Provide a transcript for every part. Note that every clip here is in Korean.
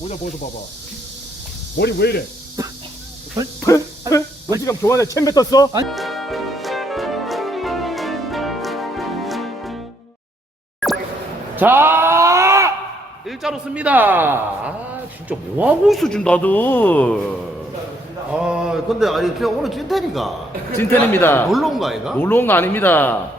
모자 벗어 봐봐. 머리 왜 이래? 너 지금 교환에 챔 뱉었어? 자! 일자로 씁니다. 아 진짜 뭐 하고 있어 지금 다들? 아 근데 아니 그냥 오늘 찐텐이가. 진텐입니다. 놀러 온 거 아이가? 놀러 온 거 아닙니다.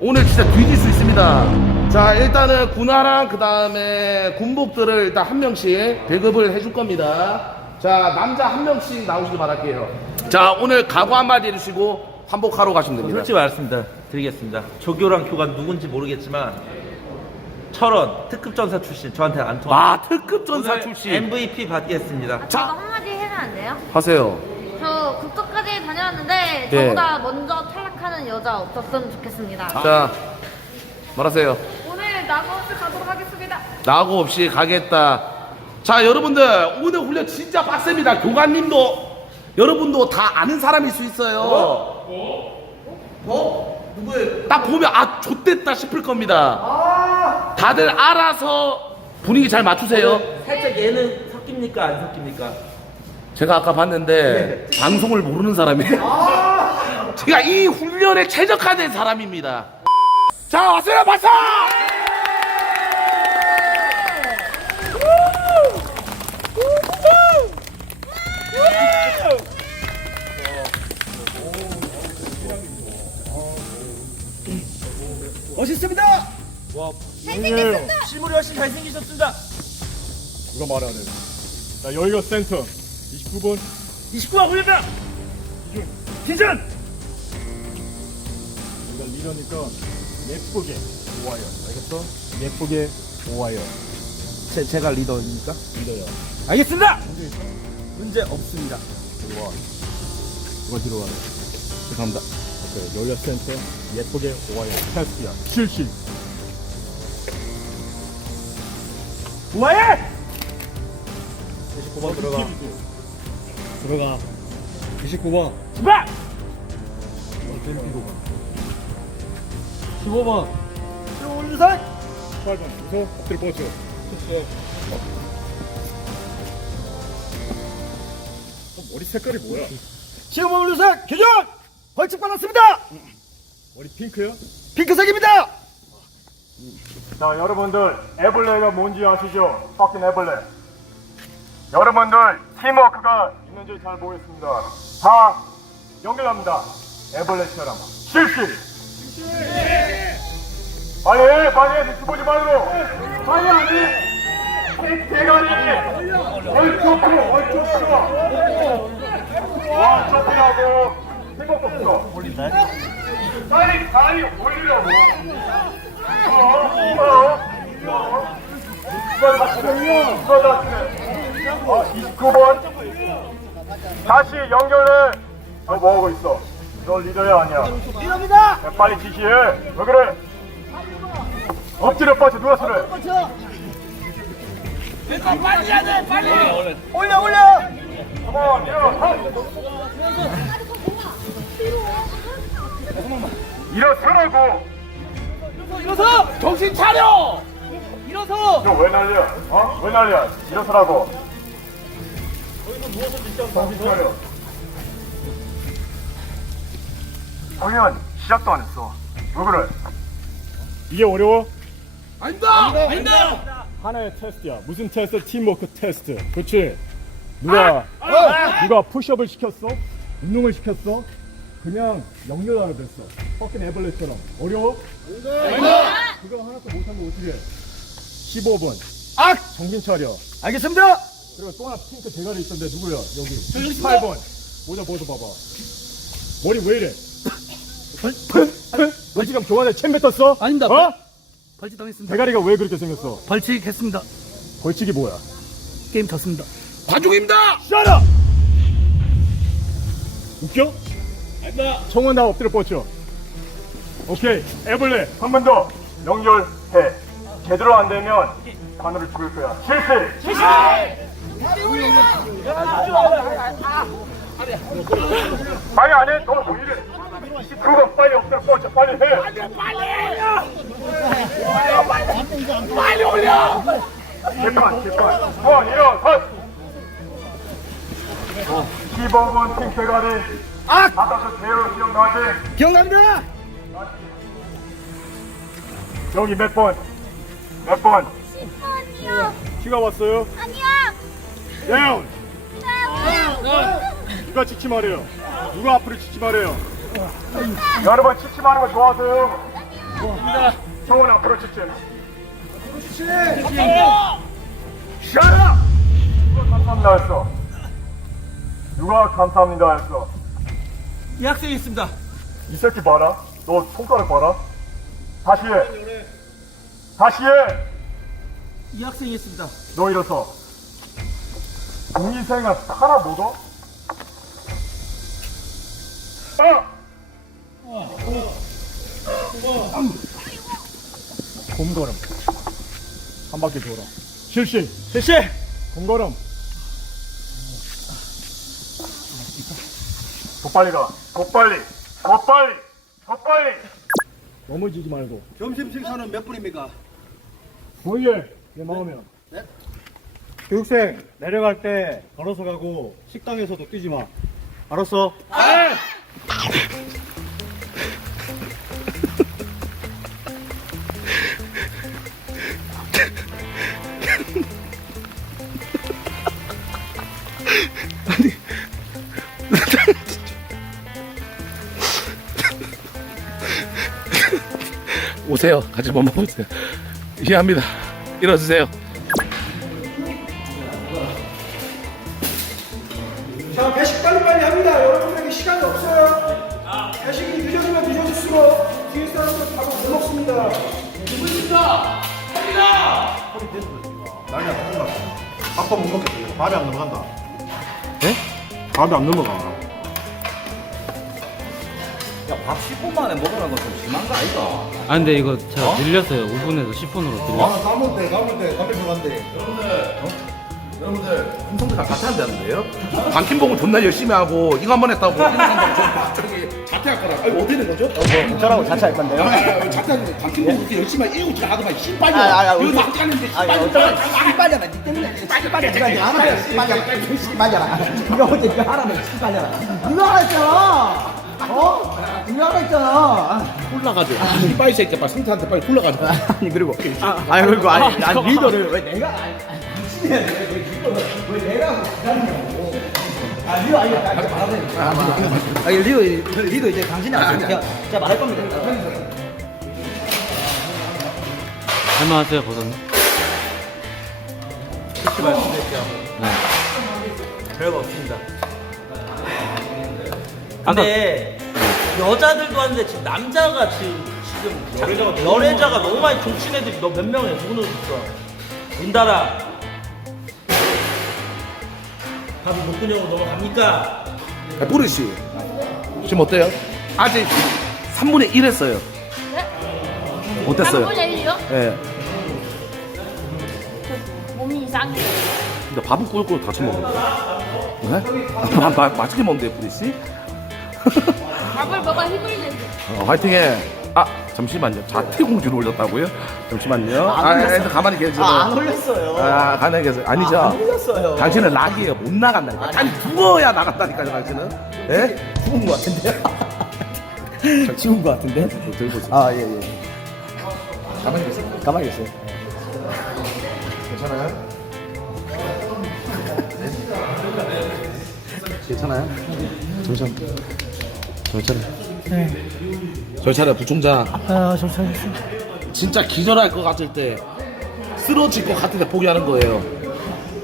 오늘 진짜 뒤질 수 있습니다 자 일단은 군화랑 그 다음에 군복들을 일단 한 명씩 배급을 해줄 겁니다 자 남자 한 명씩 나오시길 바랄게요 자 오늘 각오 한마디 해주시고 환복하러 가시면 됩니다 솔직히 말씀드리겠습니다. 드리겠습니다. 조교랑 교관 누군지 모르겠지만 철원 특급 전사 출신 저한테 안 통합니다. 와 특급 전사 출신 MVP 받겠습니다. 저도 한마디 해면 안 돼요? 하세요 저 국토까지 다녀왔는데 네. 저보다 먼저 탈락하는 여자 없었으면 좋겠습니다. 자 말하세요 오늘 나고스 가도록 하겠습니다. 나고 없이 가겠다. 자, 여러분들, 오늘 훈련 진짜 빡셉니다. 교관님도, 여러분도 다 아는 사람일 수 있어요. 어? 누구예요? 딱 보면, 아, 좆됐다 싶을 겁니다. 다들 알아서 분위기 잘 맞추세요. 살짝 얘는 섞입니까 안 섞입니까? 제가 아까 봤는데, 방송을 모르는 사람이에요. 제가 이 훈련에 최적화된 사람입니다. 자, 왔어요, 박사! 멋있습니다. 오늘 실물이 훨씬 잘생기셨습니다. 누가 말하네. 자, 여기가 센터. 29번. 29화 훈련병 기준. 우리가 리더니까 예쁘게 오와요. 알겠어? 예쁘게 오와요. 제, 제가 리더입니까? 리더야. 알겠습니다. 문제 있어? 문제 없습니다. 들어와. 누가 들어와래? 죄송합니다. 오케이. 여기가 센터. 예쁘게 오와요. 테스트야. 실시. 우아해. 29번 들어가. 들어가. 29번. 출발. 15번. 올리살. 18번. 웃어. 엎드려 뻗쳐. 어, 머리 색깔이 뭐야? 15번 올리살 기준. 벌칙 받았습니다. 머리 핑크야? 핑크색입니다. 자, 여러분들 애벌레가 뭔지 아시죠? 퍼킨 애벌레. 여러분들 팀워크가 있는지 잘 보겠습니다. 다 연결합니다. 애벌레처럼 실시. 빨리 해, 빨리 해, 눈치 보지 말고. 빨리 하지. 대가리. 얼쪽으로, 얼쪽으로. 와, 좁히라고. 생각도 없어. 빨리, 빨리 올리라고. 이거 다치네. 이거 다치네. 어, 29번. 다시 연결해. 너 뭐하고 있어? 너 리더야 아니야? 리더입니다. 야, 빨리 지시해. 왜 그래? 엎드려 뻗쳐 누가 쓰래? 올려 올려. 한번 일어서라고. 일어서. 정신 차려! 일어서. 너 왜 난리야? 어? 왜 난리야? 일어서라고. 정신 차려. 당연 시작도 안 했어. 왜 그래? 이게 어려워? 아닙니다! 아닙니다! 하나의 테스트야. 무슨 테스트? 팀워크 테스트. 그렇지? 누가 누가 푸시업을 시켰어? 운동을 시켰어? 그냥 연결하려 됐어. 퍼킨 애벌레처럼. 어려워? 그거 하나도 못하면 어떻게 해? 15분. 악! 정신 차려. 알겠습니다. 그리고 또 하나 핑크 대가리 있던데 누구야? 여기. 18번. 모자 벗어봐봐. 머리 왜 이래? 너 지금 교환에 챔 뱉었어? 아닙니다. 어? 벌칙 당했습니다. 대가리가 왜 그렇게 생겼어? 벌칙 했습니다. 벌칙이 뭐야? 게임 졌습니다. 관중입니다! Up! 웃겨? 아니다. 청원 나 엎드려 뻗쳐. 오케이. 애벌레 한 번 더 연결해. 제대로 안 되면 관우를 죽일 거야. 실시. 실시. 빨리 안 해. 너무 왜 이래? 그거 빨리 엎드려 뻗쳐. 빨리 해. 빨리 올려! 개판, 개판. 어, 일어서! 기본군 팀 대가리. 아! 받아서 제로 기억나지? 기억납니다. 여기 몇 번? 몇 번? 10번이요. 키가 왔어요? 아니요. 예원! 누가 지침하래요? 누가 앞으로 지침하래요? 여러분 지침하는 거 좋아하세요? 좋은 앞으로 지침. 샤라! 누가 감사합니다 했어? 누가 감사합니다 했어? 이 학생이 있습니다. 이 새끼 봐라. 너 손가락 봐라. 다시 해. 다시 해. 이 학생이 있습니다. 너 일어서. 공인생은 팔아 먹어? 아! 곰걸음. 한 바퀴 돌아. 실시. 실시. 곰걸음. 더 빨리 가. 더 빨리. 더 빨리. 더 빨리. 넘어지지 말고. 점심 식사는 몇 분입니까? 보이에 얘 나오면. 교육생 내려갈 때 걸어서 가고 식당에서도 뛰지 마. 알았어? 오세요. 같이 뭐 먹으세요. 이해합니다. 일어서세요. 아빠 못 먹겠어요. 밥이 안 넘어간다. 밥이 안 넘어가. 밥 10분 만에 먹으라는 건좀 심한 거 아이가? 아 근데 이거 제가 늘렸어요 5분에서 10분으로 늘렸어요 아, 가면 돼, 가면 간대. 여러분들 김성대가 같이 한다는데요? 반kin봉을 존나 열심히 하고 이거 한 번 했다고 김성대가 저 저기 자퇴할 거라. 아니 어떻게 된 거죠? 저라고 자체할 건데요? 자퇴하는 반kin봉 그렇게 열심히 일곱 줄 하더만 신발이야. 이거 다 하는데 신발이야. 씨발려라, 니 때문에 씨발려. 니가 안 하면 씨발려. 씨발려라. 니가 어제 이거 하라면 씨발려라. 니가 하라 했잖아. 어? 니가 하라 했잖아. 굴러가죠. 신발 새끼 빨리 성태한테 빨리 굴러가죠. 아니 그리고 아, 아니 그리고 아니 난 리더를 왜 내가 아니 아니 왜 리더를 왜 내가 아 리더 아니 아니 아 리더 리더 이제 당신이 안 제가 제가 말할 겁니다 할만하세요 버섯님? 별거 없습니다. 근데 여자들도 하는데 지금 남자가 지금 지금 연애자가 너무 많이 종친 애들이 너 몇 명이야? 누구는 있어? 윤달아 밥을 못 끄냐고 넘어갑니까? 뿌리 씨 지금 어때요? 아직 3분의 1 했어요. 어땠어요? 3분의 1이요? 예. 몸이 이상해. 근데 밥은 꿀꿀 같이 먹는데. 네? 밥 마- 맛있게 먹는데 뿌리 씨. 밥을 먹어 힘을 내지. 어, 화이팅해. 아 잠시만요. 자태공주를 올렸다고요? 잠시만요. 아, 아, 가만히 계세요. 아 안 올렸어요 아, 가만히 계세요. 아니죠? 안 올렸어요 당신은 락이에요. 못 나간다니까. 아니 죽어야 나간다니까요, 당신은. 예? 죽은 거 같은데요 죽은 거 같은데 들고 있어. 아예 예 가만히 계세요. 가만히 계세요 괜찮아요? 괜찮아요 정찬. 정찬. 네. 절차려 부총장. 아, 저 찾겠습니다. 진짜 기절할 것 같을 때 쓰러질 것 같을 때 포기하는 거예요.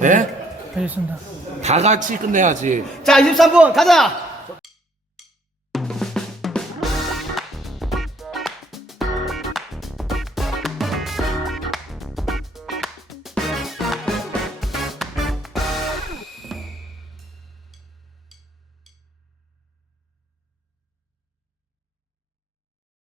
예? 알겠습니다. 다 같이 끝내야지. 자 23분 가자